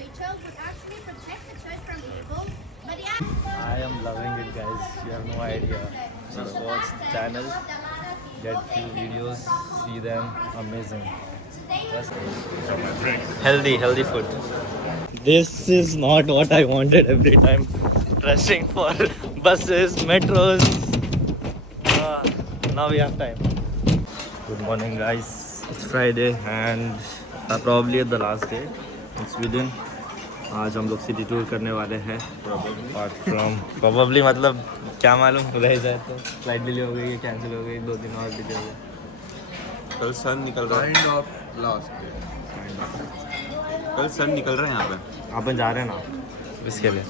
I am loving it, guys. You have no idea. Just watch the channel, get few videos, see them. Amazing. Just healthy food. This is not what I wanted every time. Rushing for buses, metros. Now we have time. Good morning, guys. It's Friday and probably the last day in Sweden. आज हम लोग city tour करने वाले हैं. Apart from probably मतलब क्या मालूम रह जाए तो फ्लाइट डिले हो गई, कैंसिल हो गई, 2 दिन और डिले हो गए. कल सन निकल रहा है. कल सन निकल रहा है यहाँ पे. अपन जा रहे हैं ना इसके लिए.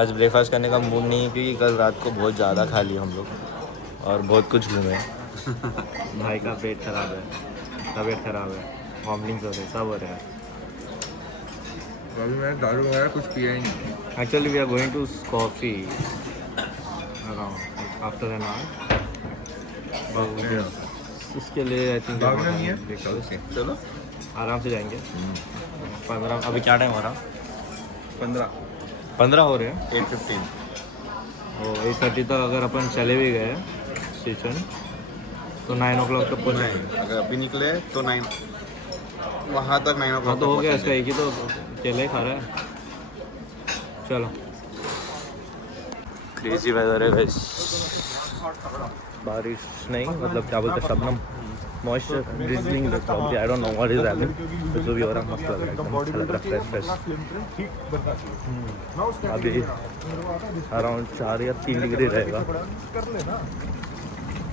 आज ब्रेकफास्ट करने का मूड नहीं है क्योंकि कल रात को बहुत ज़्यादा खा लिया हम लोग और बहुत कुछ घूमे. भाई का पेट खराब है, तबीयत खराब है, वॉमिटिंग्स हो रहे, सब हो रहे हैं. अभी मैंने दारू वगैरह कुछ पिया ही नहीं. Actually we are going to coffee around after an hour. इसके लिए आई थिंक चलो आराम से जाएंगे. 15 अभी क्या टाइम हो रहा? 15 हो रहे हैं. 8:15. 8:30 तक अगर अपन चले भी गए स्टेशन तो 9 o'clock तक पहुँच जाएंगे. अगर अभी निकले तो 9 वहाँ तक 9 o'clock तो हो गया. इसका एक ही तो केले खा रहा है. चलो. क्रेजी वेदर है गाइस. बारिश नहीं मतलब क्या बोलते हैं Shabnam moisture drizzling probably I don't know what is happening. तो जो भी हो रहा है मस्त लग रहा है, एकदम अच्छा लग रहा है, फ्रेश. अभी अराउंड 4 या 3 डिग्री रहेगा.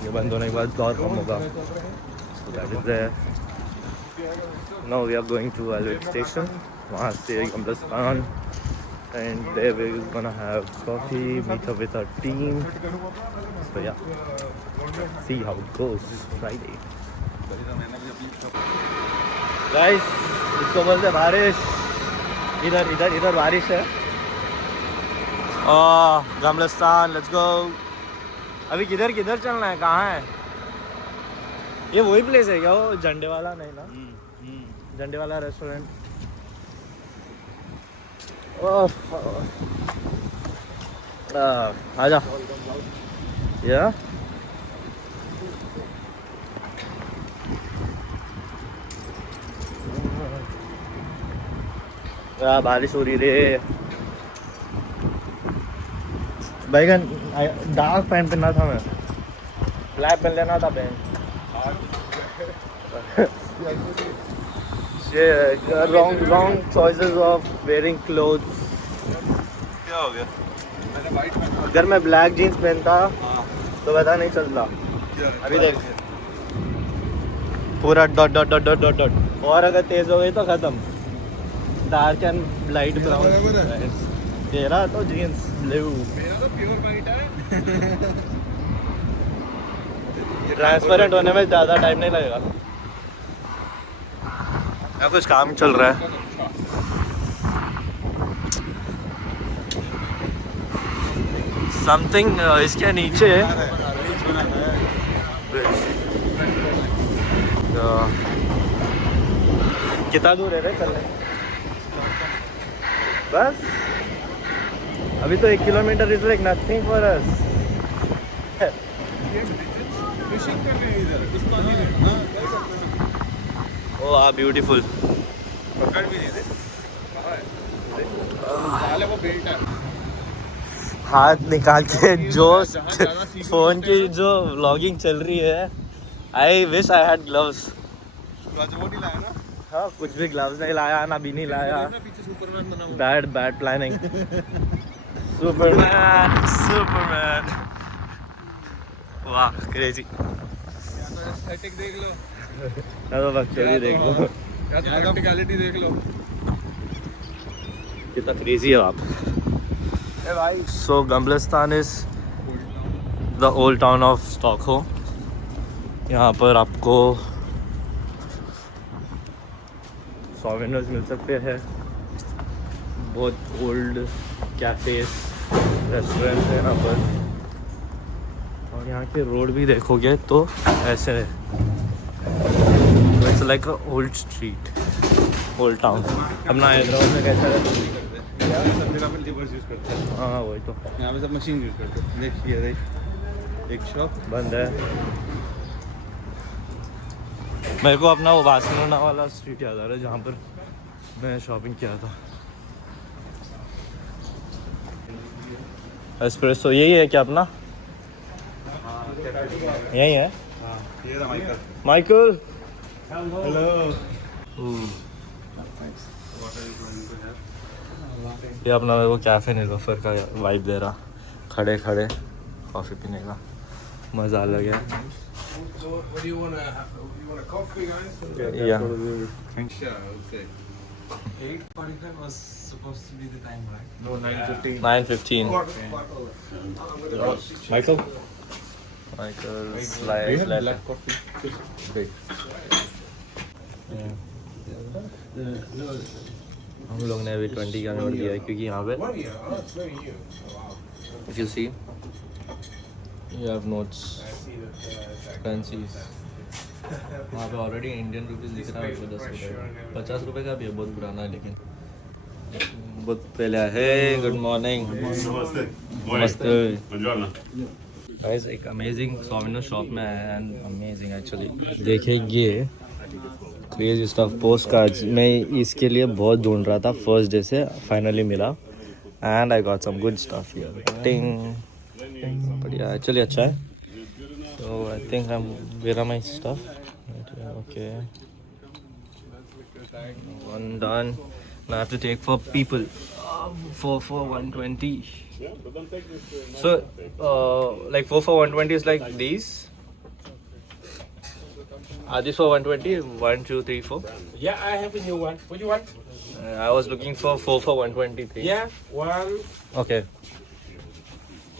ये बंद होने के बाद और कम होगा. So that is there. Now we are going to railway station. वहाँ से गम्बलस्तान and there we're gonna have coffee, meet up with our team. So yeah, see how it goes this Friday. Guys, इसको बोलते हैं बारिश. इधर बारिश है. गम्बलस्तान, let's go. अभी किधर चलना है? कहाँ है ये? वही प्लेस है क्या वो झंडे वाला? नहीं ना, झंडे वाला रेस्टोरेंट. आजा. या बारिश हो रही रे. बैगन डार्क पैंट पहनना था, मैं ब्लैक पहन लेना था pant. wrong choices of wearing clothes. क्या हो गया? अगर मैं ब्लैक जीन्स पहनता तो पता नहीं चलता. अभी देख पूरा डॉट. और अगर तेज हो गई तो खत्म. Dark and light brown. तेरा तो जीन्स ब्लू. मेरा तो प्योर वाइट है. ट्रांसपेरेंट होने में ज़्यादा टाइम नहीं लगेगा. यहाँ कुछ काम चल रहा है. समथिंग इसके नीचे कितना दूर है रे चलने? बस अभी तो 1 kilometre is like nothing for us. O beautiful. पकड़ भी नहीं दे. वो बेल्ट है. हाथ निकाल के जो फोन की जो व्लॉगिंग चल रही है. I wish I had gloves. नहीं लाया ना. हाँ कुछ भी ग्लव्स नहीं लाया ना, भी नहीं लाया. पीछे सुपरमैन बना हुआ. Bad planning. सुपरमैन. वाह क्रेजी. एस्थेटिक देख लो ना तो बकचोदी देख लो या तो प्रैक्टिकलिटी देख लो. कितना क्रेजी है आप. So Gamla Stan is the old town of Stockholm. यहाँ पर आपको सोवेनिर्स मिल सकते हैं. बहुत ओल्ड कैफेज रेस्टोरेंट है यहाँ पर. और यहाँ के रोड भी देखोगे तो ऐसे है. It's like a old street. Old town. अपना हैदराबाद में कैसा है? सब जगह पे लिवर्स यूज़ करते हैं, हाँ वही तो। यहाँ पे सब मशीन यूज़ करते हैं। देखिए एक शॉप बंद है। मेरे को अपना वो बार्सिलोना वाला स्ट्रीट याद आ रहा है जहाँ पर मैं शॉपिंग किया था। एस्प्रेसो यही है क्या अपना? यही है। ये था माइकल। Michael hello. ये अपना वो कैफे निलोफर का वाइब दे रहा, खड़े खड़े कॉफ़ी पीने का मज़ा अलग है। What do you want a coffee, guys? Yeah. Yeah, okay. 8:45 was supposed to be the time, right? No, 9:15. 9:15. Michael? Michael Do you slice have latte. black coffee? Great. हम लोग ने अभी 20 का नोट दिया है क्योंकि यहाँ पे One year. Oh, it's very new. Wow. if you see you have notes I see that. currencies वहाँ पे ऑलरेडी इंडियन रुपीज़ दिख रहा है आपको 10 रुपये 50 रुपये का भी है, बहुत पुराना है लेकिन बहुत पहले है। Good morning. नमस्ते। गाइस एक अमेजिंग सोविनो शॉप में आया एंड अमेजिंग एक्चुअली। देखिए क्रेजी स्टफ पोस्ट कार्ड्स, मैं इसके लिए बहुत ढूंढ रहा था फर्स्ट डे से, फाइनली मिला and I got some good stuff here. टिंग बढ़िया एक्चुअली अच्छा है। So I think I am where are my stuff. Okay one done. Now I have to take for people for 120. So like 4 for 120 is like these. Are these for 120? 1, 2, 3, 4. Yeah, I have a new one. What do you want? I was looking for 4 for 123. Yeah, one. Okay.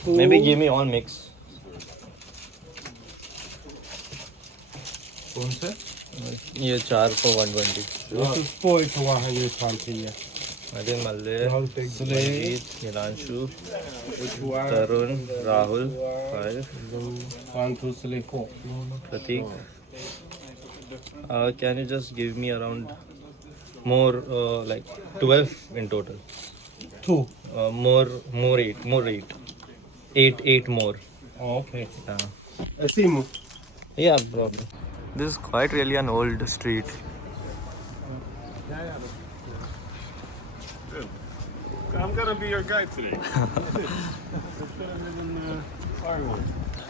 Two. Maybe give me all mix. कौन से? ये 4 for 120. This is 4 to 120. Yeah. Adin Malle, I'll take Suleet, Hilanshu, Which one? Tarun, Rahul, 5, 1, 2, 3, 4. Pratik. Can you just give me around more like 12 in total? 2. More 8. 8 more. Oh, okay. Yeah. Simu. Yeah, probably. This is quite really an old street. I'm gonna be your guide today.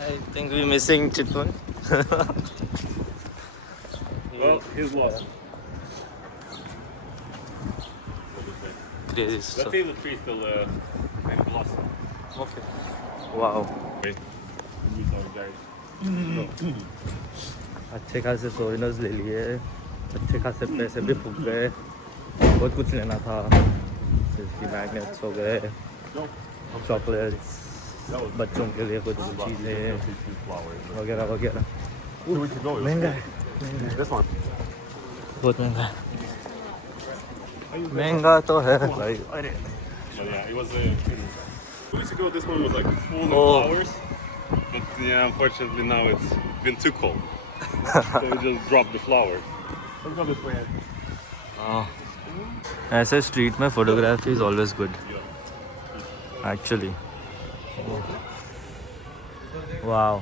I think we're missing Chitwan. Well, he's lost. Crazy Let's stuff. see the tree still in blossom. Okay. Wow. Wait. Meet our guide. अच्छे खासे सोविनर्स ले लिए, अच्छे खासे पैसे भी फूक गए। बहुत कुछ लेना था, इसकी मैग्नेट्स हो गए, चॉकलेट्स, बच्चों के लिए कुछ चीज़ें वगैरह वगैरह। महंगा है, This one. बहुत महंगा है। महंगा तो है भाई। Oh, yeah, it was 2 weeks ago. This one was like full of Oh. flowers, but yeah, unfortunately now it's been too cold, so we just dropped the flower. Let's go this way. हाँ, ऐसे street में photography is always good actually. Wow,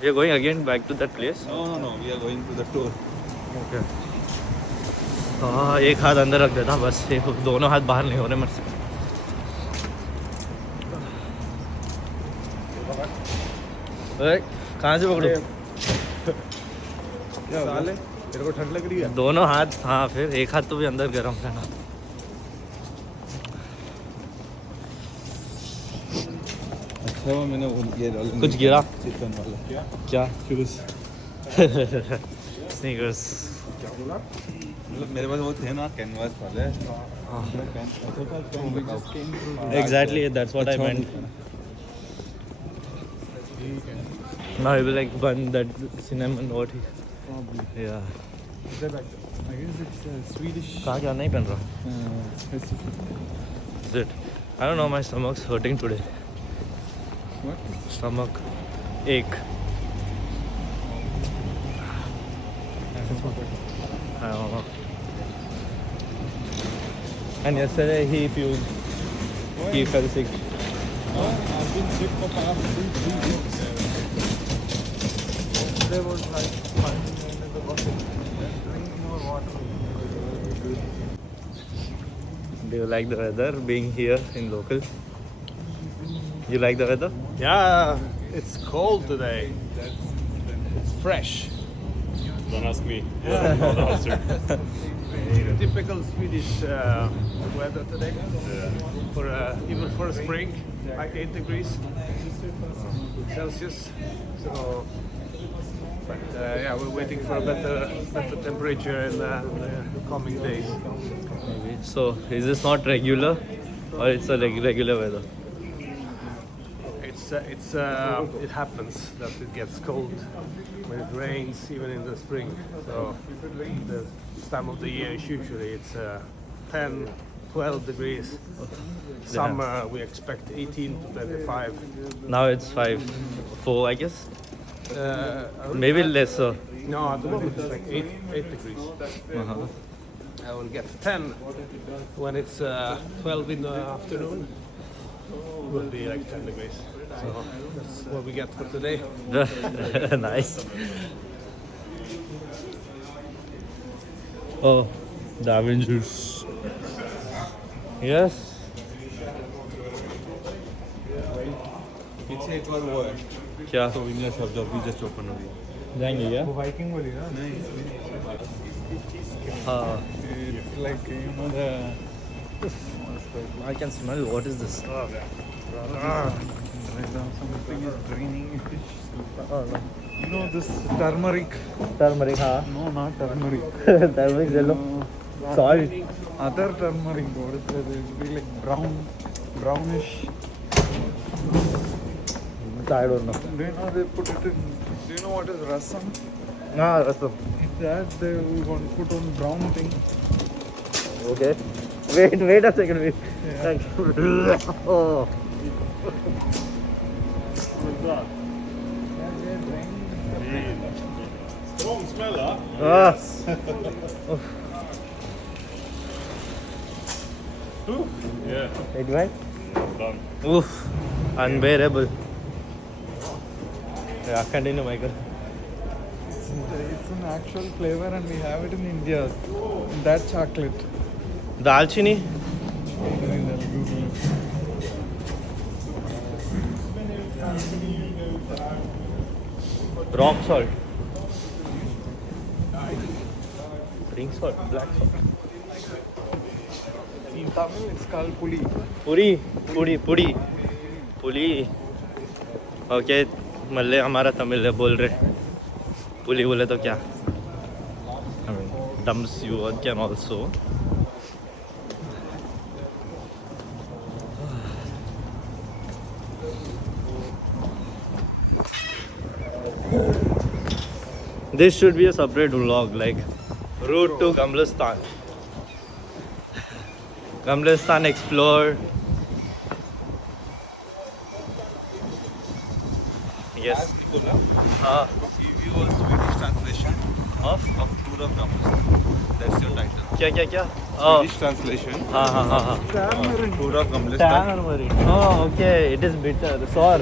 we are going again back to that place. No. We are going to the tour. Okay. हाँ, एक हाथ अंदर रख देता बस, एक दोनों हाथ बाहर नहीं हो रहे मुझसे। कहाँ से पकड़ो? साले तेरे को ठंड लग रही है? दोनों हाथ, हाँ फिर एक हाथ तो भी अंदर गर्म है ना। अच्छा मैंने ये कुछ गिरा? चिकन वाला क्या? शूज। स्नीकर्स। मतलब मेरे पास वो थे ना कैनवास वाले। Exactly, that's what I meant. Now he will like burn that cinnamon what he. Yeah. I guess it's Swedish. कहाँ क्या नहीं पहन रहा? Is it? I don't know. My stomach's hurting today. What? Stomach ache. And yesterday he puked. He fell sick. I've been sick for past 3 weeks. Yesterday was like finding in the bucket. Drink more water. Do you like the weather being here in local? You like the weather? Yeah, it's cold today. It's fresh. Don't ask me. I'm not the hoster. Typical Swedish weather today. For even for a spring, like 8 degrees Celsius. So, but yeah, we're waiting for a better temperature in the coming days. Maybe. So is this not regular, or it's a regular weather? It happens that it gets cold when it rains, even in the spring. So this time of the year is usually it's 10, 12 degrees. Summer we expect 18 to 25. Now it's 4 I guess. Maybe lesser. No, at the moment it's like 8 degrees. Uh-huh. I will get 10 when it's 12 in the afternoon. It will be like 10 degrees. So that's what we get for today. Nice. Oh, the Avengers. Yes. पीछे एक और वो है क्या तो wingers of job भी just open हो गई जाएंगे क्या? वो वाइकिंग वाली ना नहीं हाँ. it's like you know the I can smell. What is this? right now something is draining Oh, no. you know this turmeric Turmeric, हाँ. no not turmeric Turmeric yellow. Salt. other turmeric what is that it will be like brownish I don't know. do you know they put it in do you know what is rasam Ah, rasam. in that they want to put on brown thing Okay. Wait a second. Wait. Oh. What's that? Strong smell, huh? Ah. Ooh. Yeah, Wait, right? done. Oof. Unbearable. Yeah, continue, Michael. it's an actual flavor and we have it in India that chocolate Dalchini. Rock salt. Pink salt, black salt. in Tamil it's called puli puli. Okay, मल्ले हमारा तमिल है बोल रहे. पुली बोले तो क्या? I mean, dumps you can also. This should be a separate vlog, like route to Gamlistan. Gamlistan explored. Yes. Review or Swedish translation Of? of Tour of Gamlistan. That's your title. क्या? Oh. Swedish translation. हाँ. Tour of Gamlistan. Tamarind. Oh, okay. It is bitter. Sour.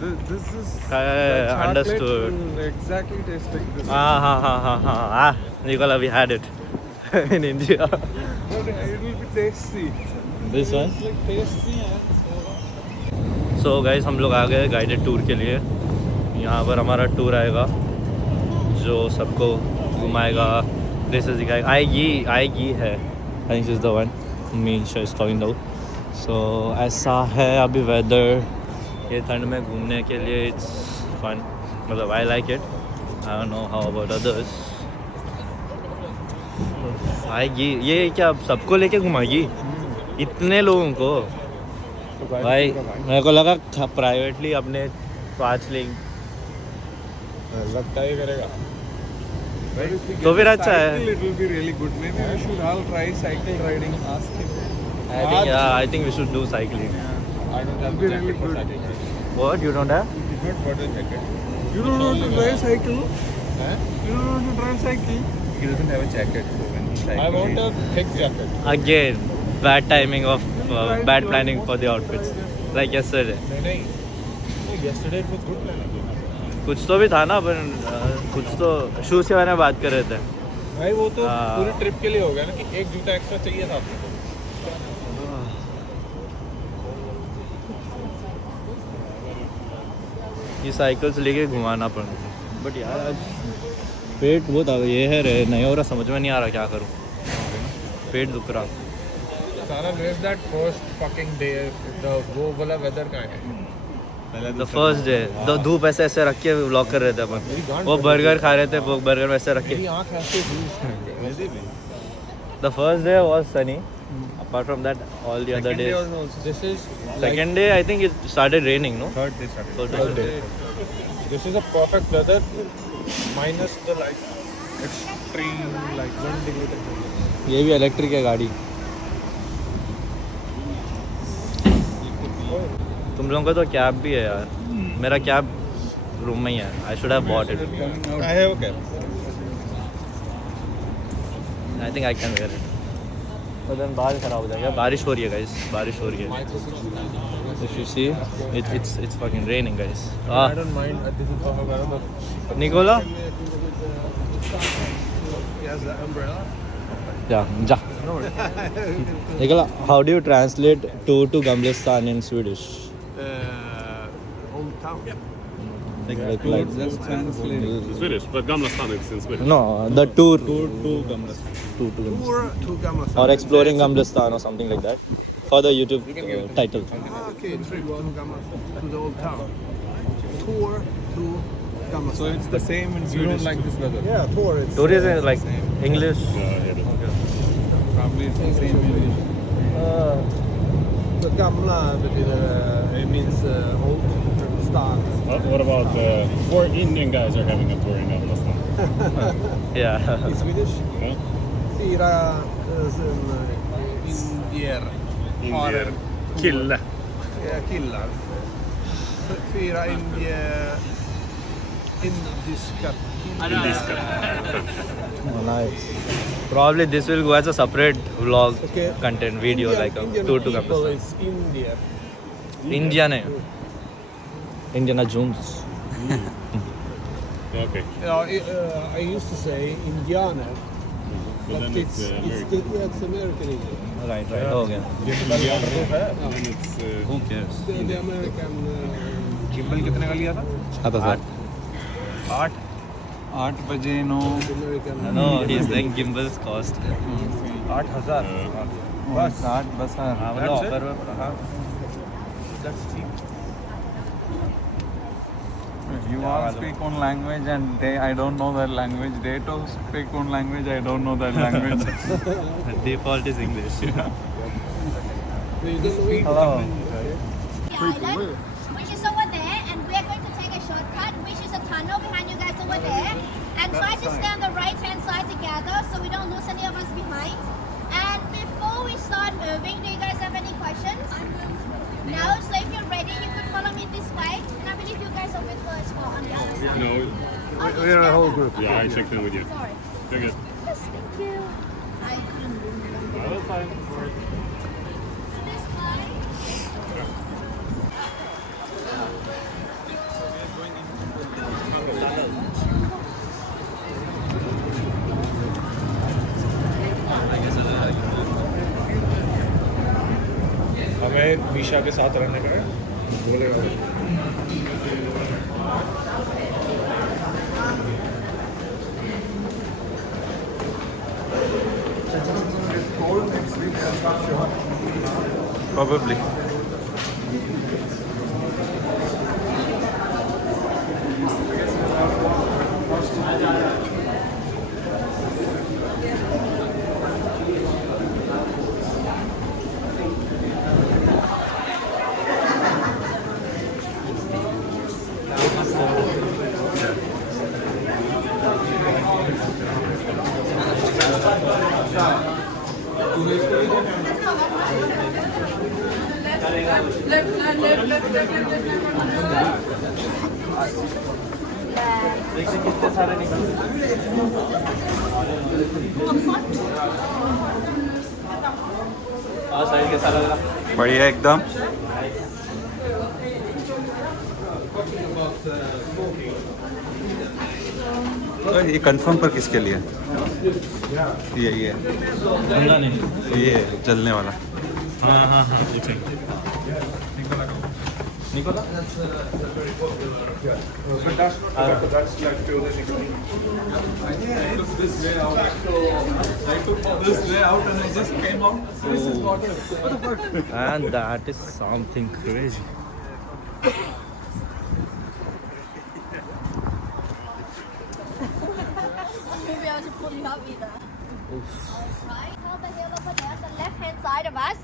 this is Yeah, chocolate understood. will exactly taste like this Ah, Nicola, we had it in India. but it will be tasty This one? it's like tasty and So guys, हम लोग आ गए guided tour के लिए. यहाँ पर हमारा tour आएगा जो सबको घुमाएगा, प्लेसेस दिखाएगा. आएगी है. I think this is the one. Misha is talking now. So ऐसा है अभी वेदर. ये ठंड में घूमने के लिए इट्स फन. मतलब I like it. I don't know how about others. आएगी ये क्या सबको लेके घुमाएगी इतने लोगों को? भाई मेरे को लगा प्राइवेटली अपने 5 लिंक लगता ही करेगा तो फिर अच्छा है. it will be really good maybe we should all try cycle riding ask him I think we should do cycling. I don't have be really good What, you don't have? not bought a jacket you don't know how to drive cycle you don't know how to drive cycle he doesn't have a jacket, so when he cycles, I want a thick jacket. Again, bad timing of bad planning for the outfits. Like yesterday. नहीं yesterday it was good planning. कुछ तो भी था ना पर कुछ तो shoes के बारे में बात कर रहे थे. भाई वो तो हाँ. पूरे ट्रिप के लिए हो गया ना कि एक जूता एक्स्ट्रा चाहिए था आपको. ये साइकिल्स लेके घुमाना पड़ा. बट यार आज पेट बहुत ये है रे, नहीं हो रहा, समझ में नहीं आ रहा क्या करूँ. पेट दुख रहा. सारा where's that first fucking day वो वाला weather का है. द फर्स्ट डे द धूप ऐसे ऐसे रख के व्लॉग कर रहे थे अपन. वो बर्गर खा रहे थे, वो बर्गर में ऐसे रख के. मेरी आँख ऐसे घूम. The first day was Sunny. Apart from that, all the other days. This is Second day, I think it started raining, no? third day started. Third day. This is a perfect weather minus the like extreme like 1 degree temperature. ये भी electric है गाड़ी. तुम लोगों का तो cab भी है यार. मेरा कैब रूम में ही है. I should have bought it. I have a cap. I think I can wear it. But then बाल खराब हो जाएगा. बारिश हो रही है guys. बारिश हो रही है. If you see, it's fucking raining guys. I don't mind. This is for but Nicola? yes, the umbrella. Yeah, ja. Nicola, how do you translate tour to Gamlistan in Swedish? Old town. Like Just translate. Swedish, but Gamla Stan is in Swedish. no, the tour To Gamlastan. to Gamlistan. Tour to Gamla. Or exploring Gamlistan or something like that. For the YouTube title. Okay, trip to Gamla to the old town. Tour to Gamla. So it's the same in you Swedish. don't like this weather? Yeah, tour. It's Tourism is like English. Probably it's the same in the Gamla betyder it means old stan. What about four Indian guys are having a tour in Gamla Stan? Yeah. In Swedish. No? 4 indier. Indier. Kille. Killar. 4 indiska. Indiska. Oh, nice. Probably this will go as a separate vlog Okay. content video, like a Indian tour to people Gamlistan. is Indier. Indian है. Indiana Jones. Okay. Yeah, I used to say Indianer. But then it's American. It's American Indian. Right. हो गया. And it's Who cares? The American. Gimbal कितने का लिया था? 7,000. 8 बजे 9 American. No, he's saying gimbals cost. 8,000 बस 8 बस हाँ, मतलब offer में पड़ा. हाँ. That's cheap. You all speak one language and they I don't know that language. They too speak one language, I don't know that language. The default is English. Hello. Island, which is over there, and we're going to take a shortcut, which is a tunnel behind you guys over there. And try to stay on the right-hand side together so we don't lose any of us behind. And before we start moving, do you guys have any questions? No? So if you're ready, you could follow me this way. And I believe you guys are with us as well on the other side. No, Oh, We're a whole group. yeah, I checked in with you. Sorry. You're good. Yes, thank you. I couldn't remember. That's fine. This way. हमें मीशा के साथ रहने का है. Probably. देखिए कितने सारे निकल कैसा लग रहा? बढ़िया एकदम. तो ये कंफर्म पर किसके लिए? ये समझा नहीं. ये जलने वाला. हाँ Nicola. And that is something crazy. We'll be able to pull you up either. Right, so the hill over there, the left-hand side of us.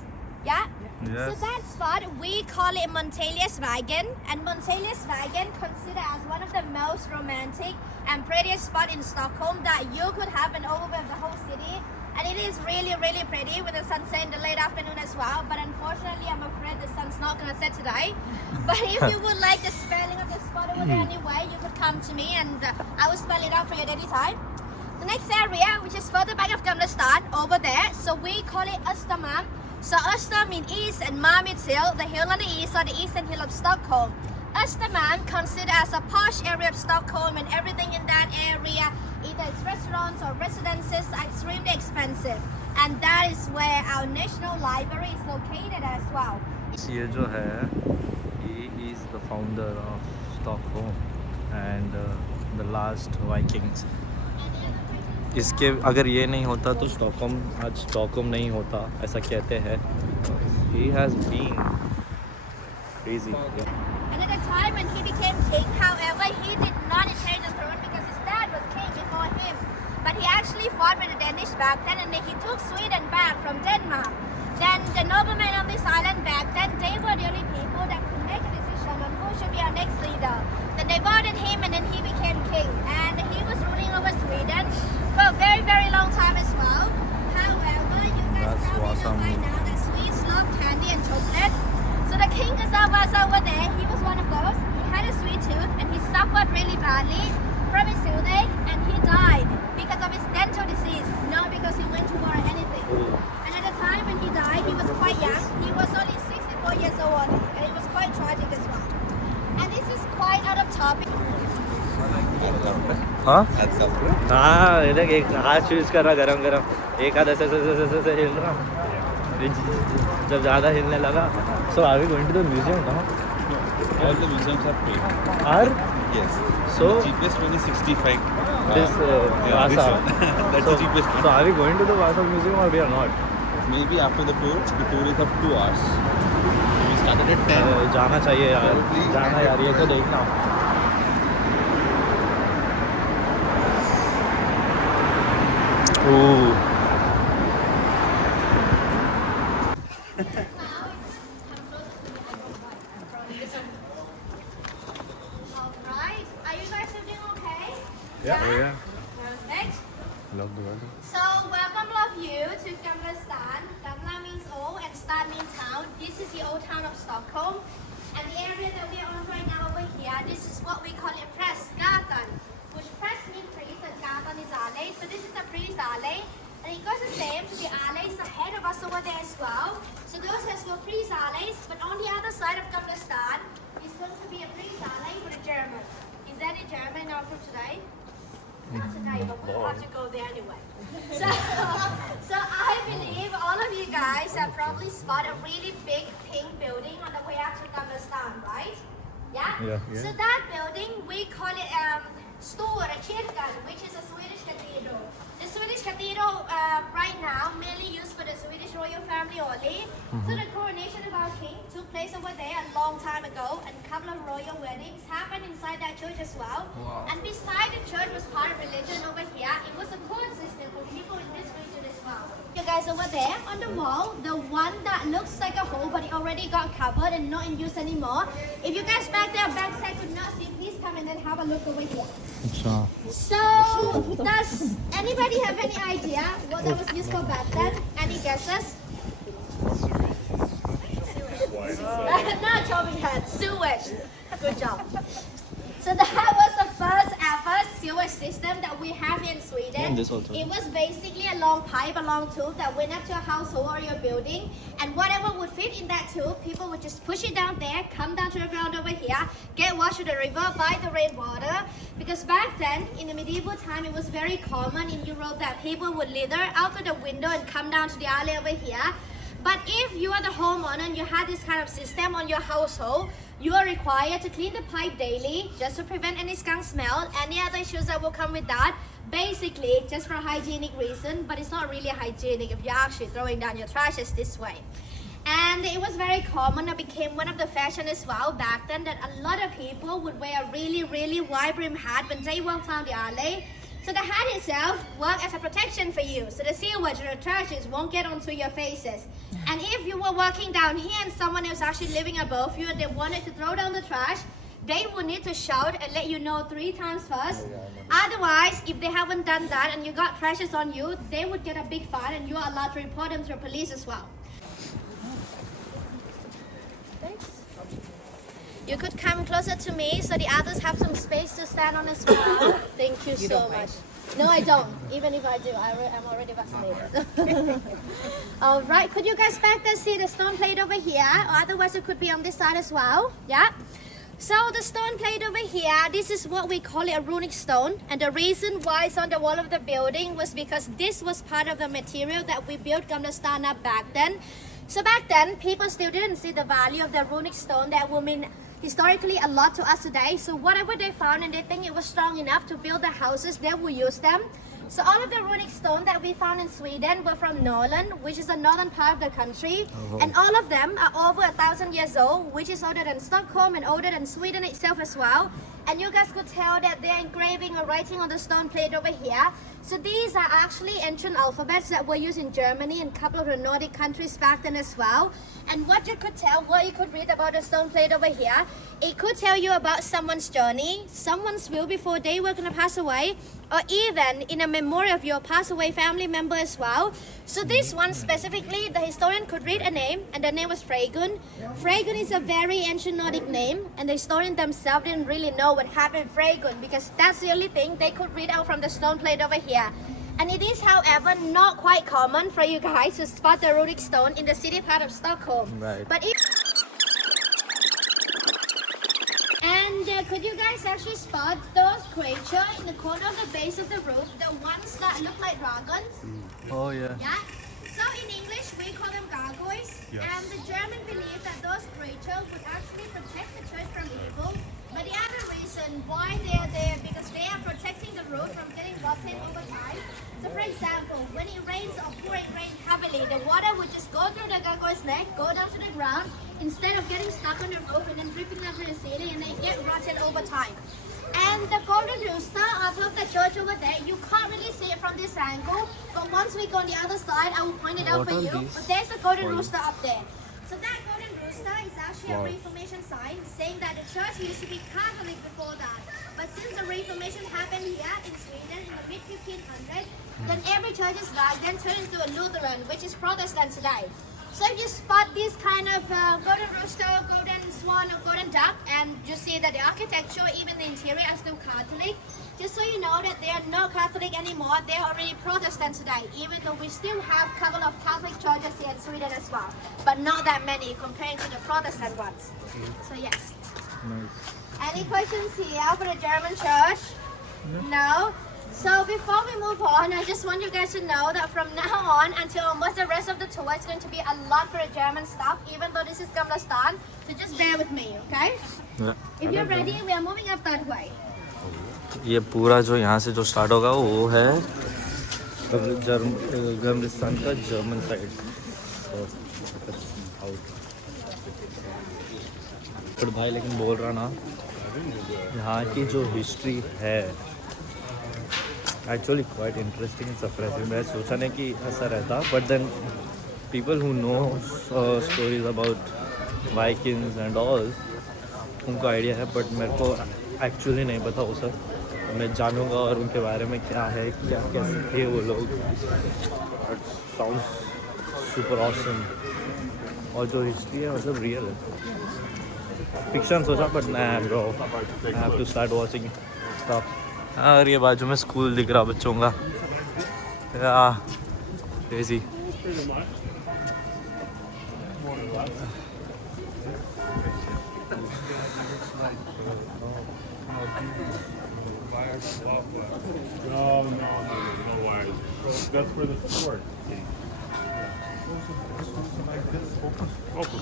Yeah. Yes. So that spot we call it Monteliuswagen, and Monteliuswagen considered as one of the most romantic and prettiest spot in Stockholm that you could have an overview of the whole city. And it is really, really pretty with the sunset in the late afternoon as well. But unfortunately, I'm afraid the sun's not going to set today. But if you would like the spelling of the spot over there anyway, you could come to me and I will spell it out for you at any time. The next area, which is further back of Gamla Stan, over there, so we call it Östermalm. So Öster means east and Malm means hill. The hill on the east or the eastern hill of Stockholm. Östermalm considered as a posh area of Stockholm, and everything in that area, either it's restaurants or residences, are extremely expensive. And that is where our National Library is located as well. ये जो है, he is the founder of Stockholm and the last Vikings. इसके अगर ये नहीं होता तो Stockholm आज स्टॉकहोम नहीं होता, ऐसा कहते हैं. He has been crazy. And at the time when he became king, however, he did not inherit the throne because his dad was king before him. But he actually fought with the Danish back then, and then he took Sweden back from Denmark. Then the noblemen on this island back then, they were the only people that could make a decision on who should be our next leader. Then they voted him, and then he became king. And he was ruling over Sweden for a very, very long time as well. However, you guys That's probably awesome. know by now that Swedes love candy and chocolate. So the king was over there, he was one of those. He had a sweet tooth and he suffered really badly from his toothache and he died because of his dental disease, not because he went to war or anything. And at the time when he died, he was quite young. He was only 64 years old and it was quite tragic as well. And this is quite out of topic. हाँ हाँ, ये देख एक हाथ choose कर रहा गरम गरम, एक हाथ ऐसे ऐसे ऐसे ऐसे ऐसे हिल रहा. फिर जब ज़्यादा हिलने लगा, so are we going to the museum now? All the museums are paid. Are Yes. so The cheapest one is 65. this this Vasa. one. That's So, the cheapest one. so are we going to the Vasa museum or we are not? Maybe after the tour is of 2 hours. So we started at 10. जाना चाहिए यार, जाना यार, ये तो देखना. Ooh. Alright, are you guys doing okay? Yeah. Perfect. Love the weather. So, welcome all of you to Gamla Stan. Gamla means old and Stan means town. This is the old town of Stockholm. And the area that we are on right now over here, this is what we call it Prästgatan. Which Präst means priest and Gatan is alley. So this is the priest alley. And it goes the same to the alleys ahead of us over there as well. So those are still priest alleys. But on the other side of Gamla Stan is going to be a priest alley for the German. Is that a German in our group today? Not today, but we'll have to go there anyway. So I believe all of you guys have probably spotted a really big pink building on the way up to Gamla Stan, right? Yeah? Yeah. So that building, we call it Stora Kyrkan, which is a Swedish cathedral. The Swedish cathedral right now mainly used for the Swedish royal family only. So the coronation of our king took place over there a long time ago, and a couple of royal weddings happened inside that church as well. And beside the church was part of religion over here. It was a court system for people in this region as well. You guys over there on the wall, the one that looks like a hole but it already got covered and not in use anymore. If you guys back there backside could not see, please come and then have a look over here. So, does anybody have any idea what that was used for back then? Any guesses? Not chopping head, sewage. Good job. So that was the first ever sewer system that we have in Sweden. And this also. It was basically a long pipe, a long tube that went up to a household or your building, and whatever would fit in that tube, people would just push it down there, come down to the ground over here, get washed to the river by the rainwater. Because back then, in the medieval time, it was very common in Europe that people would litter out of the window and come down to the alley over here. But if you are the homeowner and you had this kind of system on your household, you are required to clean the pipe daily just to prevent any skunk smell, any other issues that will come with that. Basically, just for hygienic reason, but it's not really hygienic if you're actually throwing down your trashes this way. And it was very common, it became one of the fashion as well back then, that a lot of people would wear a really wide brim hat when they walk down the alley. So the hat itself worked as a protection for you, so the sewage or the trashes won't get onto your faces. And if you were walking down here and someone else actually living above you and they wanted to throw down the trash, they would need to shout and let you know 3 times first. Otherwise, if they haven't done that and you got trashes on you, they would get a big fine and you are allowed to report them to the police as well. Thanks. You could come closer to me so the others have some space to stand on as well. Thank you so much. No, I don't. Even if I do, I'm already vaccinated. All right, could you guys back there see the stone plate over here? Or otherwise, it could be on this side as well. Yeah. So the stone plate over here, this is what we call it a runic stone. And the reason why it's on the wall of the building was because this was part of the material that we built Gamlastana back then. So back then, people still didn't see the value of the runic stone that will mean historically a lot to us today. So whatever they found and they think it was strong enough to build the houses, they will use them. So all of the runic stone that we found in Sweden were from Norrland, which is the northern part of the country. And all of them are over 1,000 years old, which is older than Stockholm and older than Sweden itself as well. And you guys could tell that they're engraving or writing on the stone plate over here. So these are actually ancient alphabets that were used in Germany and a couple of the Nordic countries back then as well. And what you could tell, what you could read about the stone plate over here, it could tell you about someone's journey, someone's will before they were going to pass away, or even in a memory of your passed away family member as well. So this one specifically, the historian could read a name, and the name was Freygun. Freygun is a very ancient Nordic name, and the historian themselves didn't really know what happened to Freygun because that's the only thing they could read out from the stone plate over here. And it is, however, not quite common for you guys to spot the runic stone in the city part of Stockholm. Right. But And could you guys actually spot those creatures in the corner of the base of the roof, the ones that look like dragons? Oh yeah. Yeah. So in English, we call them gargoyles. And the German believe that those creatures would actually protect the church from evil. But the other reason why they are there, because they are protecting the roof from getting rotten over time. So for example, when it rains or pouring rain heavily, the water would just go through the gargoyle's neck, go down to the ground, instead of getting stuck on the roof and then dripping down to the ceiling and then get rotten over time. And the golden rooster above the church over there, you can't really see it from this angle, but once we go on the other side, I will point it out What for are you. these? But there's a golden rooster up there. So that golden rooster is actually a Reformation sign saying that the church used to be Catholic before that. But since the Reformation happened here in Sweden in the mid-1500s, then every church is like then turned into a Lutheran, which is Protestant today. So if you spot this kind of golden rooster, golden swan, or golden duck, and you see that the architecture, even the interior, are still Catholic, just so you know that they are not Catholic anymore, they are already Protestant today, even though we still have a couple of Catholic churches here in Sweden as well, but not that many compared to the Protestant ones. So yes. Nice. Any questions here for the German church? No? So before we move on, I just want you guys to know that from now on until almost the rest of the tour, it's going to be a lot for the German stuff, even though this is Gamlastan. So just bear with me, okay? If you're ready, we are moving up that way. ये पूरा जो यहाँ से जो start होगा वो है गमरिस्तान का जर्मन साइड. पर भाई लेकिन बोल रहा ना यहाँ की जो हिस्ट्री है actually quite interesting and surprising. मैं सोचा नहीं कि ऐसा रहता, but then people who know stories about Vikings and all उनको आइडिया है, बट मेरे को एक्चुअली नहीं पता वो सब. मैं जानूंगा और उनके बारे में क्या है, क्या कैसे थे वो लोग. Sounds super awesome. और जो हिस्ट्री है मतलब रियल है. फिक्शन सोचा but nah bro, I have to start watching stuff. और ये बाजू में स्कूल दिख रहा बच्चों का. Yeah, crazy. No wires. That's for the sport. Open.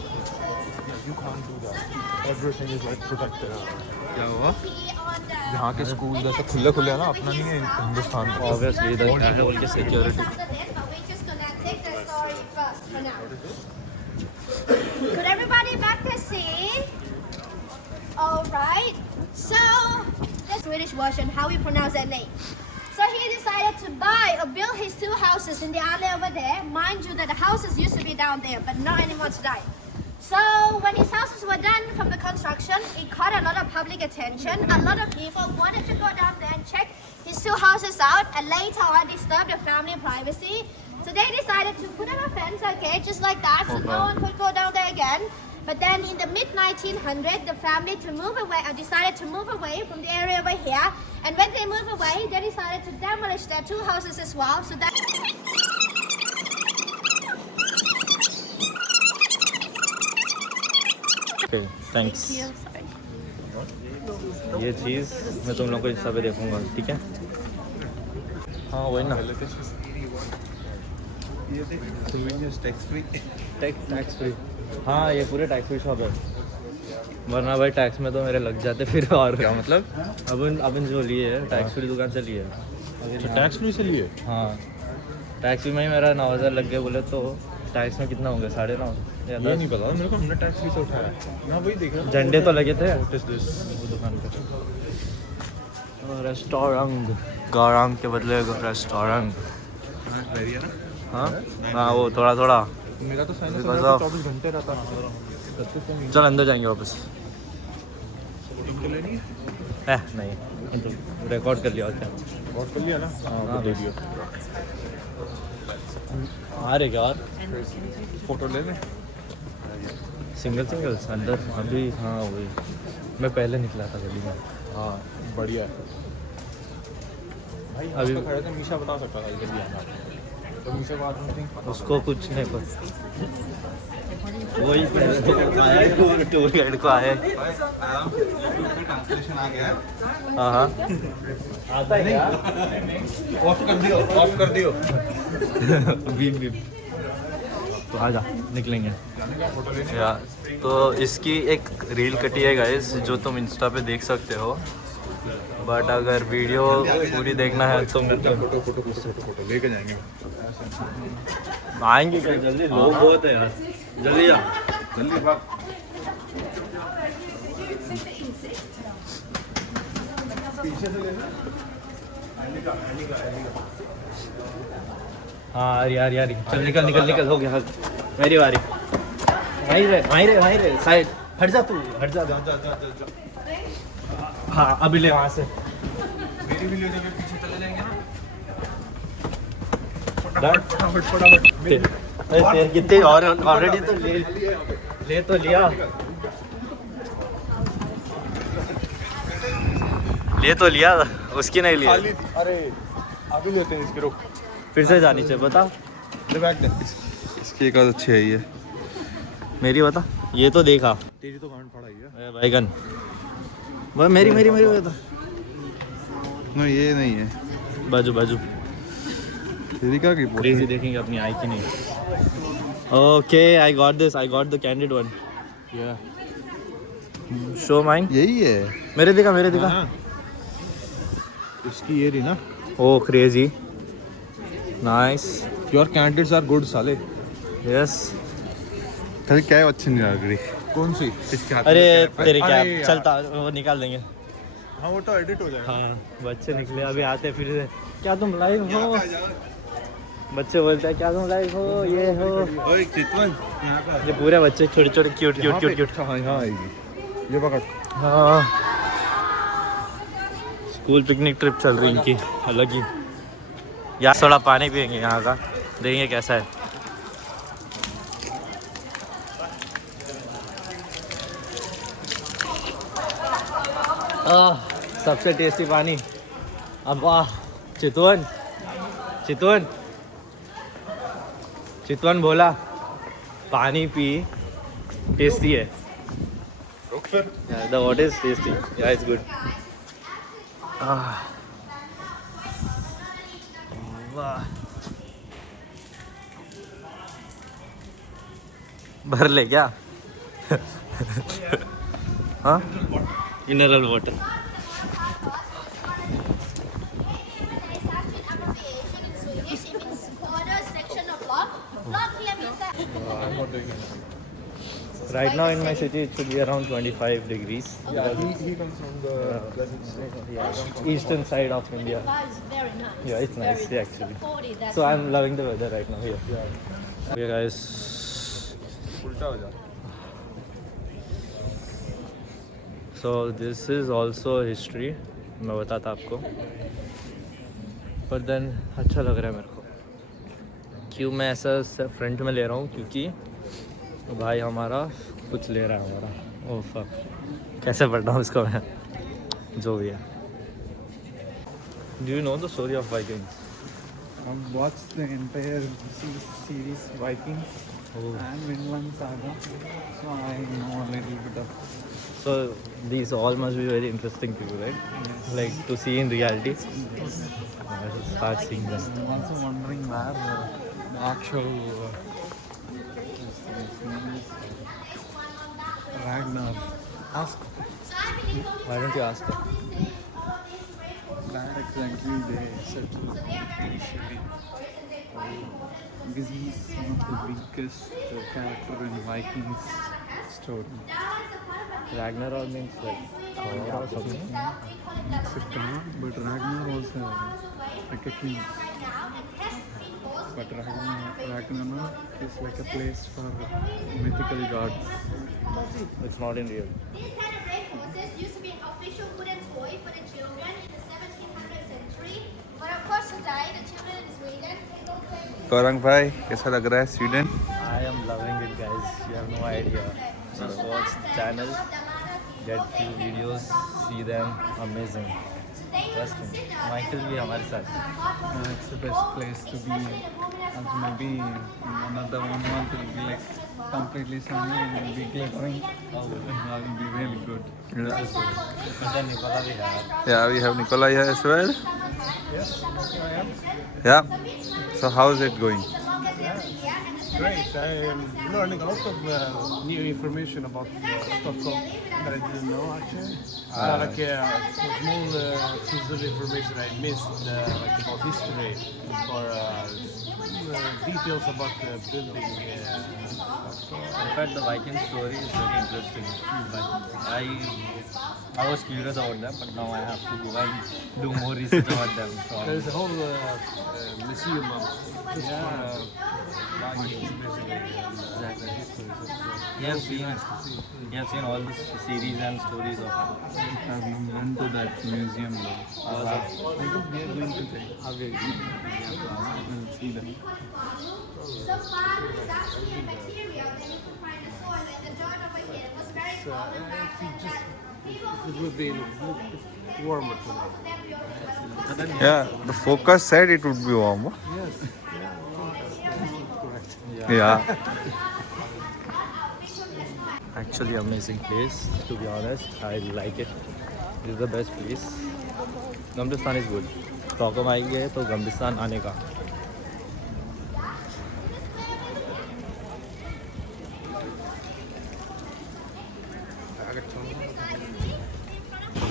You can't do that. Everything is like protected. क्या हुआ? On the यहाँ के स्कूल जैसे खुले खुले है ना, अपना नहीं है हिंदुस्तान का। Obviously, the travel के security. after this, but we're just gonna take the story first for now. Could everybody back the scene? Alright. So, the British version, how we pronounce that name. So he decided to buy or build his two houses in the alley over there. Mind you that the houses used to be down there, but not anymore today. So when his houses were done from the construction, it caught a lot of public attention. A lot of people wanted to go down there and check his two houses out and later on disturb the family privacy. So they decided to put up a fence, okay, just like that, so no one could go down there again. But then in the mid-1900s, the family decided to move away from the area over here. And when they moved away, they decided to demolish their two houses as well. So that. Okay, thanks. ये चीज़ मैं तुम लोग को Insta पे देखूंगा, ठीक है? हाँ वही ना। Tax free. हाँ ये पूरे टैक्स फ्री शॉप है। वरना भाई टैक्स में तो मेरे लग जाते फिर। और क्या मतलब? अब जो लिए है टैक्स फ्री दुकान से लिए है। टैक्स फ्री से लिए? हाँ टैक्स फ्री में ही मेरा 9,000 लग गए बोले तो टैक्स में कितना होंगे? 9.5 या 10? ये नहीं पता मेरे को, हमने टैक्स फ्री से उठाया। मैं वही देख रहा था। झंडे तो लगे थे What is this? वो दुकान पे। रेस्टोरेंट, गारंग के बदले रेस्टोरेंट। हाँ हाँ वो थोड़ा मेरा तो साइनस Because of- 24 घंटे रहता है। चल अंदर जाएंगे वापस। नहीं रिकॉर्ड कर लिया और क्या? और कर लिया ना? हाँ, दे दियो। आ रहे क्या और फोटो ले ले। सिंगल्स अंदर अभी? हाँ वही मैं पहले निकला था गली में। हाँ बढ़िया है। भाई अभी- अभी खड़े थे, मीशा बता सकता था इधर भी आना। तो मीशा बात नहीं। उसको कुछ नहीं पता। वही टूर गाइड को आया। ट्रांसलेशन आ गया है। हाँ हाँ आता है क्या? ऑफ कर दियो। बीप तो आजा निकलेंगे यार। तो इसकी एक रील कटी है गाइस जो तुम इंस्टा पे देख सकते हो, बट अगर वीडियो पूरी देखना है तो फोटो लेके जाएंगे। आएंगे क्या जल्दी? लोग बहुत है यार, जल्दी आ। जल्दी भाग। पीछे से लेना। हाँ यार चल निकल हो गया। मेरी बारी। वहीं रे साइड हट जा तू, हट जा। हाँ अभी ले वहाँ से। मेरी भी ले जाओ, पीछे चले जाएंगे ना। फटाफट कितने और ऑलरेडी तो ले तो लिया। उसकी नहीं लिया। अरे अभी लेते हैं इसकी, रुक। फिर से जानी चाहिए बता। इसकी एक अच्छी है ये। मेरी बता, ये तो देखा तेरी तो गांड पड़ा ही है। बैगन। वह मेरी बता। नहीं ये नहीं है। बाजू तेरी क्या की क्रेजी देखेंगे अपनी आई की नहीं। Okay I got the candid one. Show mine. यही है। मेरे दिखा इसकी ये रही ना। Oh crazy nice. Your candidates are good साले। यस। तेरी क्या है अच्छी नहीं लग रही। कौन सी? इसके हाथ अरे में क्या है? तेरे क्या अरे यार। चलता वो निकाल देंगे। हाँ वो तो एडिट हो जाएगा। हाँ बच्चे निकले अभी आते फिर से। क्या तुम लाइव हो? बच्चे बोलते हैं क्या तुम लाइव हो, ये हो। ओए चितवन यहाँ का। ये पूरे बच्चे छोटे क्यूट। अच्छा हाँ यहाँ आएगी। ये पकड़। हाँ स्कूल पिकनिक ट्रिप चल रही इनकी अलग ही। यार थोड़ा पानी पियेंगे यहाँ का, देखेंगे कैसा है। सबसे टेस्टी पानी। अब वाह चितवन चितवन बोला पानी पी टेस्टी है the water is tasty yeah it's good वाह भर ले क्या हाँ mineral water Right now in my city it should be around 25 degrees. Yeah, he comes from the pleasant state. Eastern side of India. It's very nice. Yeah, it's nice Very actually. 40, that's So I'm loving the weather right now here. Okay guys. उल्टा हो जा So this is also history. मैं बताता आपको. But then अच्छा लग रहा है मेरे को. क्यों मैं ऐसा फ्रंट में ले रहा हूँ क्योंकि भाई हमारा कुछ ले रहा है हमारा. Oh fuck. कैसे पढ़ रहा हूँ इसको मैं. जो भी है. Do you know the story of Vikings? I've watched the entire series Vikings and Vinland Saga, so I know a little bit of. So these all must be very interesting to you, right? Like to see in reality. I should start seeing them. I'm also wondering where the actual Ragnar. Ask Why don't you ask her? where exactly they settled initially. Because he's one of the weakest character in Vikings story. Ragnarok means like Thor or something. It's a god, but Ragnar was like a king. But Ragnarok is like a place for mythical gods. It's not in real. These kind of red horses used to be an official wooden toy for the children in the 1700th century. But of course today the children in Sweden they go crazy. Gaurang भाई कैसा लग रहा है Sweden? I am loving it, guys. You have no idea. Just watch the channel, get few videos, see them. Amazing. Trust me. Michael भी हमारे साथ. It's the best place to be. As maybe in another 1 month it will be like completely sunny and it will be glittering. It will be really good. But then Nicola भी है. Yeah, we have Nikolai here as well. Yes, I am. Yeah. So how is it going? Great. I am learning a lot of new information about Stockholm that I didn't know actually. Like small pieces of information I missed, like about history or details about the building. In fact, the Viking story is very interesting. Like, I was curious about them, but now I have to go and do more research about them. So There's a whole museum of just Vikings basically. Exactly. History. you have seen all the series and stories of it. Have you went to that museum now? I guess we are going to we'll see them. So far it's actually a bacteria that you can find in soil and the dirt over here was very common back then. It would be warmer tonight. Yeah, the focus said it would be warm. Yes. Correct. Yeah. Actually, amazing place. To be honest, I like it. This is the best place. Gambistan is good. Stockholm आएंगे तो गंबिस्तान आने का.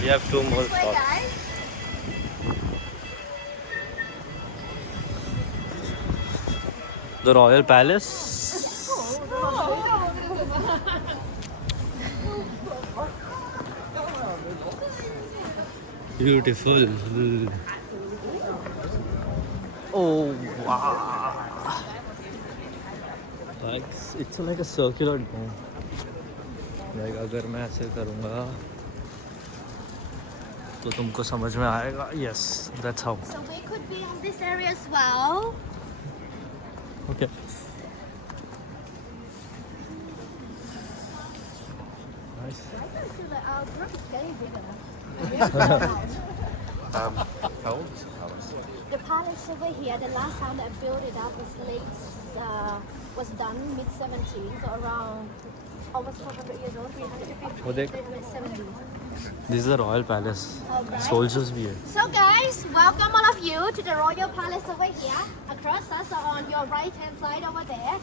We have 2 more stops. The Royal Palace. Beautiful. Oh wow! Like it's like a circular dome. Like अगर मैं ऐसे करूँगा तो तुमको समझ में आएगा. Yes, that's how. So we could be on this area as well. Okay. Nice. I feel like our group is getting bigger. How old is the palace? The palace palace over here, the last time that I built it up was done mid-70s, so around almost 400 years old, 350, वो देख 370. This is the royal palace Okay. Soldiers भी है So guys, welcome all of you to the Royal Palace over here. Across us on your right hand side over there.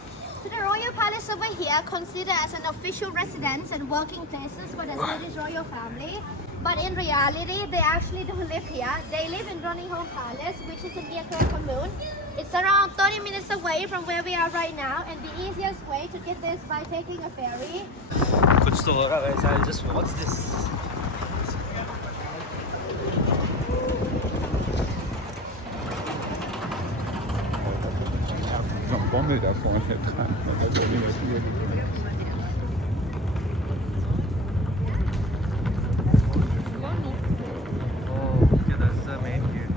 So the Royal Palace over here considered as an official residence and working places for the Swedish royal family. But in reality, they actually don't live here. They live in Drottningholm Palace, which is near Commune. It's around 30 minutes away from where we are right now, and the easiest way to get this by taking a ferry. कुछ तो हो रहा है I'll just watch this Jump on it at one time. Oh, okay, that's the main gate.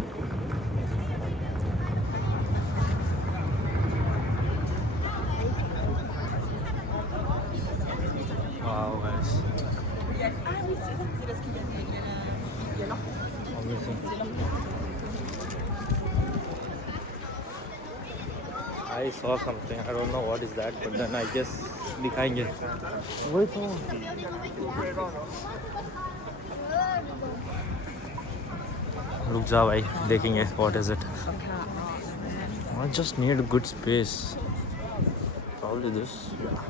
Wow, guys. I saw something. I don't know what is that, but then I guess दिखाएंगे. वही तो. रुक जा भाई देखेंगे what is it. I just need a good space. Probably this. Yeah.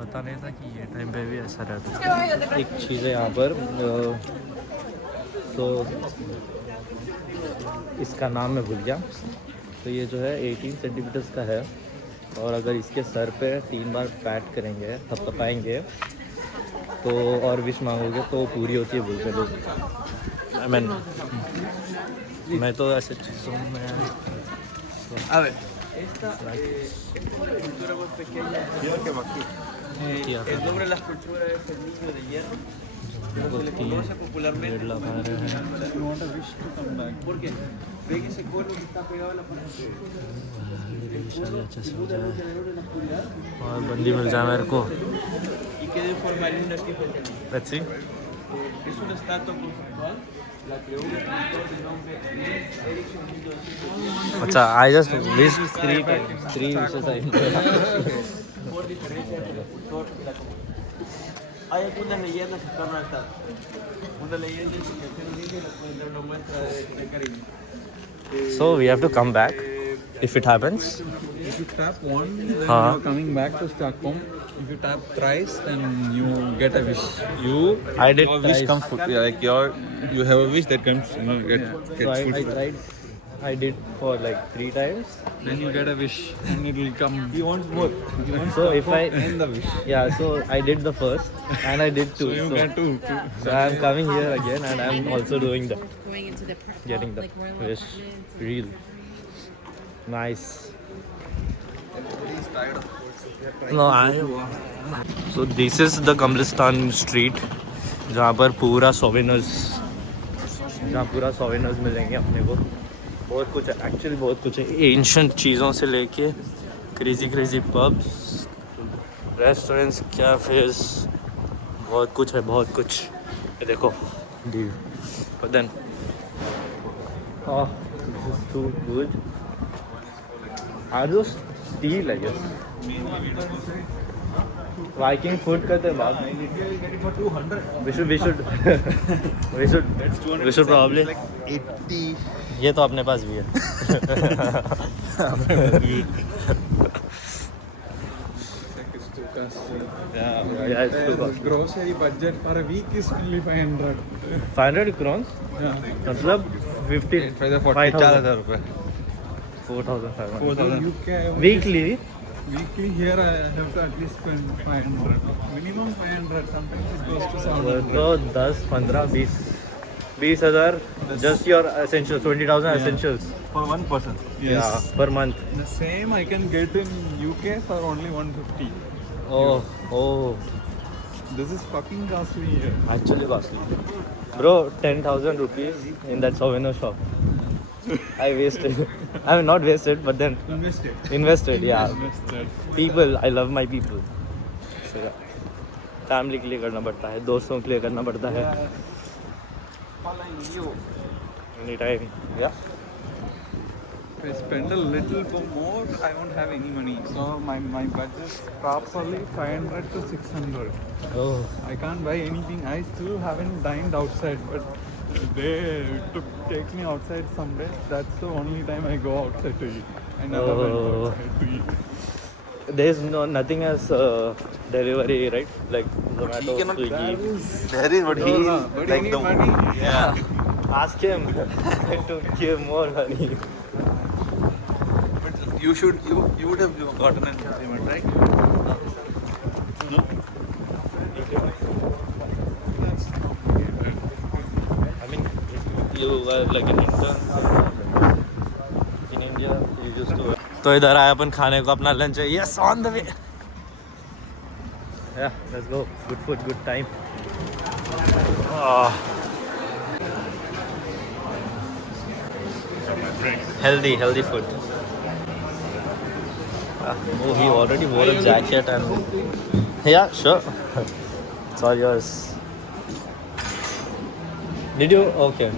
पता नहीं था कि ये टाइम पे भी ऐसा रहता है. एक चीज़ है यहाँ पर तो इसका नाम मैं भूल गया. तो ये जो है 18 सेंटीमीटर्स का है और अगर इसके सर पे 3 बार पैट करेंगे थपथपाएंगे तो और विश मांगोगे तो पूरी होती है बोलते लोग. आई मीन मैं तो ऐसे चीज़ों में El nombre de la escultura es el niño de hierro, pero se le conoce popularmente como el niño de hierro. You want a wish to come back? ¿Por qué? Ve ese cuerno que está pegado a la pared. अच्छे से हो जाए और बंदी मिल जाए मेरे को. Y queda en forma de luna aquí frente a mí. Let's see. Es una estatua conceptual, la creó un pintor de nombre Nils Eriksen en 1900. अच्छा I just wish three wishes I Por diferencia entre el escultor y la comunidad. Hay algunas leyendas que están al tanto. Una leyenda dice que el niño le puede dar una muestra de cariño. So we have to come back if it happens. If you tap one, then Huh? you're coming back to Stockholm. If you tap thrice, then you get a wish. I did Your wish thrice. comes like you have a wish that comes get So I tried. I did for like 3 times. Then you get a wish, and it will come. He wants more. So if I And the wish. yeah, so I did the first and I did 2. So you get two. So I'm coming here again and I'm also doing the going into the getting the like royal wish. apartments. Real nice. No, so this is the Kamlistan street जहाँ पर पूरा souvenirs मिलेंगे अपने को. बहुत कुछ है actually बहुत कुछ है. एंशंट चीज़ों से लेके क्रेजी पब्स रेस्टोरेंट्स कैफेज बहुत कुछ है बहुत कुछ. ये देखो but then oh this is too good. Are those steel I guess? Viking food करते हैं बात. we should probably 80. ये तो अपने पास भी है. Yeah, it's too costly. Grocery budget for a week is only 500. 500 crowns Yeah. मतलब 50 40,000 रुपए. 4,500 UK weekly. weekly here I have to at least spend 500. Minimum 500. Sometimes it goes to 700. तो 10 15 20,000 just your essentials. 20,000 essentials. For one person. Yes. Yeah, per month. The same I can get in UK for only 150. Oh This is fucking costly here. Actually costly. Bro, 10,000 rupees in that souvenir shop. I wasted. I mean, not wasted, but then invested. Yeah. People, I love my people. So, yeah. Family के लिए करना पड़ता है, दोस्तों के लिए करना पड़ता है. Any time. Yeah. If I spend a little more, I won't have any money. So my budget properly 500 to 600. Oh. I can't buy anything. I still haven't dined outside, but they take me outside some days. That's the only time I go outside to eat. I never went outside to eat. There's nothing as delivery, right? Like Zomato, Swiggy. There is, but he But like you need the money. Yeah. Ask him to give more money. But you would have gotten an increment, right? I mean, you were like an intern in India. You used to. तो इधर आए अपन खाने को, अपना lunch है. Yes, on the way. Yeah, let's go. Good food, good time. Healthy food. Oh, he already wore a jacket and yeah, sure. It's all yours. Did you? Okay.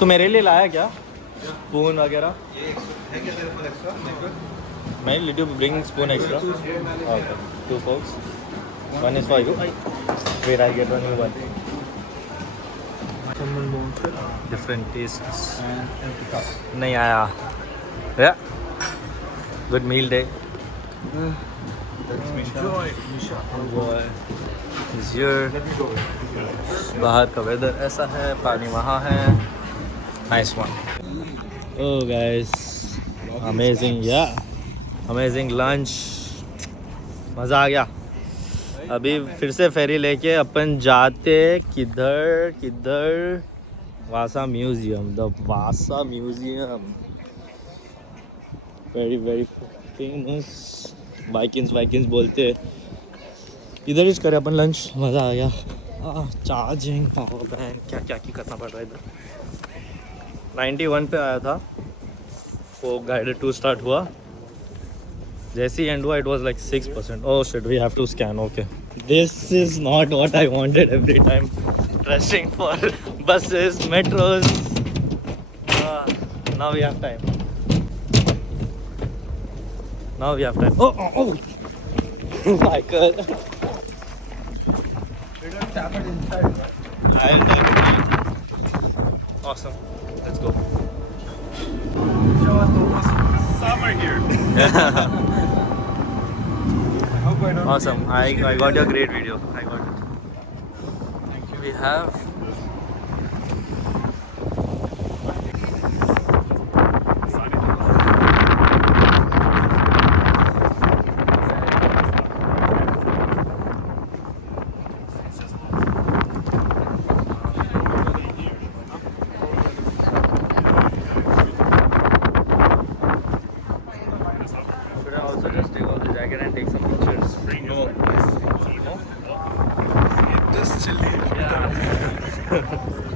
तो मेरे लिए लाया क्या? Spoon वगैरह? May did you bring spoon extra? Okay. 2 forks. One is for you. Wait, I get one new one. Different tastes. नहीं आया. Yeah. Good meal day. Enjoy. Enjoy. Is here. बाहर का weather ऐसा है, पानी वहाँ है. Nice one. Oh guys, amazing, yeah, amazing lunch. मज़ा आ गया. अभी फिर से फेरी लेके अपन जाते किधर Vasa museum. The Vasa museum, very famous. Vikings बोलते. इधर ही करें अपन लंच. मज़ा आ गया. चार्जिंग, पावर बैंक, क्या करना पड़ रहा है इधर. 91 पे आया था, वो गाइडेड टू स्टार्ट हुआ. जैसे ही एंड हुआ, it was like 6%. Oh shit, we have to scan. Okay, this is not what I wanted every time. Rushing for buses, metros. Now we have time. Oh my god. We're gonna tap it inside. I'll tap it. Awesome. Let's go. Summer here. Awesome. I got your great video. I got it. Thank you. We have just chilling. Yeah.